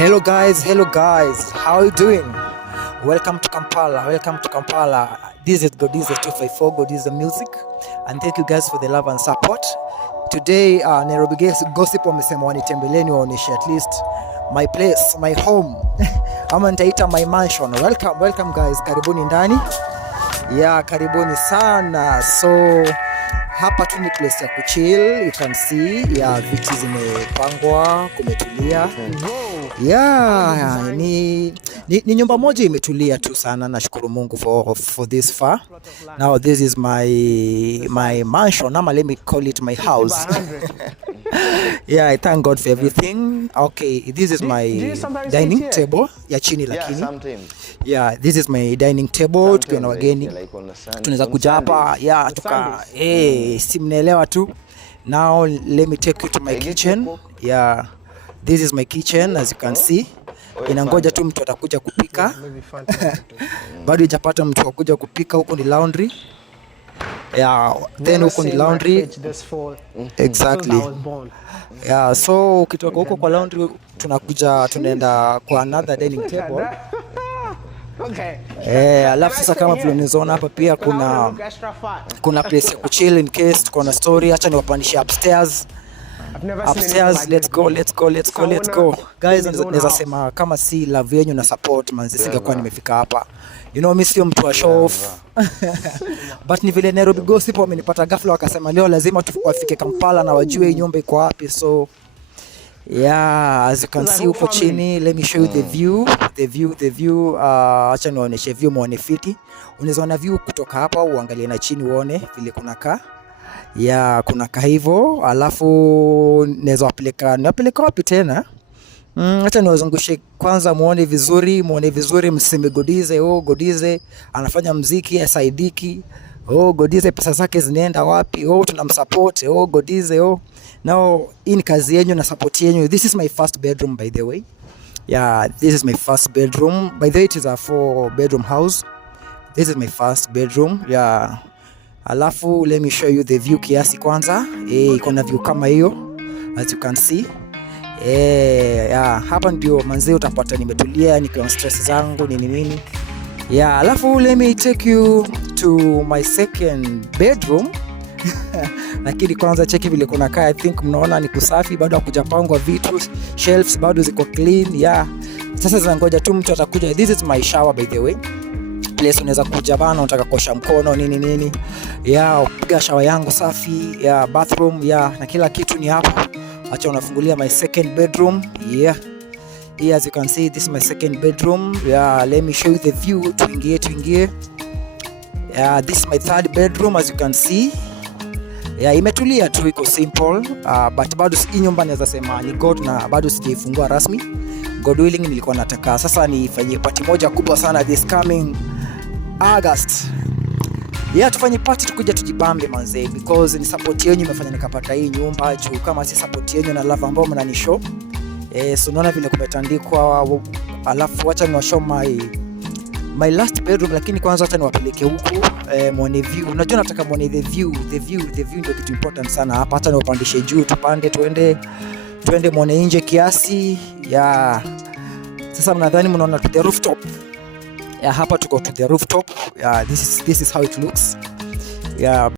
Hello guys, how are you doing? Welcome to Kampala. This is Godize 254, Godize Music, and thank you guys for the love and support. Today Nairobi Gossip wamesema wanitembeleni waoneshe at least my place, my home ama nitaita my mansion. Welcome guys, karibuni ndani. Karibuni sana. So hapa tu ni place ya kuchill, you can see viti zimepangwa, kumetulia. Ni nyumba moja imetulia tu sana, nashukuru Mungu for this far. Now this is my mansion, now let me call it my house. I thank God for everything. Okay, this is my dining table ya chini lakini. This is my dining table. Tukiwa na wageni tunaweza kuja hapa si mnaelewa tu. Now let me take you to my kitchen. This is my kitchen, as you can see. Inangoja tu mtu atakuja kupika. Bado hujapata mtu akuja kupika. Huko ni laundry. Then huko ni laundry. Exactly. So ukitoka huko kwa laundry tunaenda kwa another dining table. Alafu sasa kama vile unaona hapa pia kuna place ya kuchill in case tuko na story. Acha niwapandishe upstairs. Let's go. Guys, naweza sema kama si love yenu na support manzi singekuwa nimefika hapa. You know, mimi sio mtu wa show off. But ni vile Nairobi Gossip wamenipata ghafla wakasema leo lazima tufike Kampala na wajue nyumba iko wapi. So as you can see huko chini, let me show you the view. Acha nionyeshe view muone fiti. Unaweza ona view kutoka hapa uangalie na chini uone vile kunakaa. Kunakaa hivyo. Alafu naweza wapeleka wapi tena? Acha niwazungushe kwanza muone vizuri mseme Godize anafanya muziki asaidiki. Godize pesa zake zinaenda wapi? Tunamsupport. Godize Now hii ni kazi yenu na support yenu. This is my first bedroom by the way. This is my first bedroom. By the way, it is a 4-bedroom house. This is my first bedroom. Alafu let me show you the view kiasi kwanza. Iko na view kama hiyo, as you can see. Hapa ndio manzee utapata nimetulia nikiwa stress zangu nini. Alafu let me take you to my second bedroom. Lakini kwanza cheki vile kuna kaa. I think mnaona ni kusafi, bado hakujapangwa vitu, shelves bado ziko clean. Sasa zinangoja tu mtu atakuja. This is my shower by the way. Place unaweza kuja bana, unataka kuosha mkono nini. Upiga shower yangu safi, bathroom, na kila kitu ni hapo. Acha unafungulia my second bedroom. As you can see, this is my second bedroom. Let me show you the view. Tuingie. This is my third bedroom, as you can see. Imetulia tu, iko simple. But bado hii nyumba naweza sema ni God na bado sijaifungua rasmi. God willing nilikuwa nataka sasa nifanyie party moja kubwa sana this coming August. Tufanye party tukuja tujibambe manze, because ni support yenu imefanya nikapata hii nyumba juu. Kama si support yenu na love ambao mnanishow. So unaona vile kumetandikwa. Alafu acha niwashow my last bedroom, lakini kwanza acha niwapeleke huku muone view. Unajua nataka muone the view ndio kitu important sana hapa. Acha niwapandishe juu, tupande tuende muone nje kiasi. Sasa mnadhani mnaona to the rooftop. Hapa tuko to the rooftop. This is how it looks.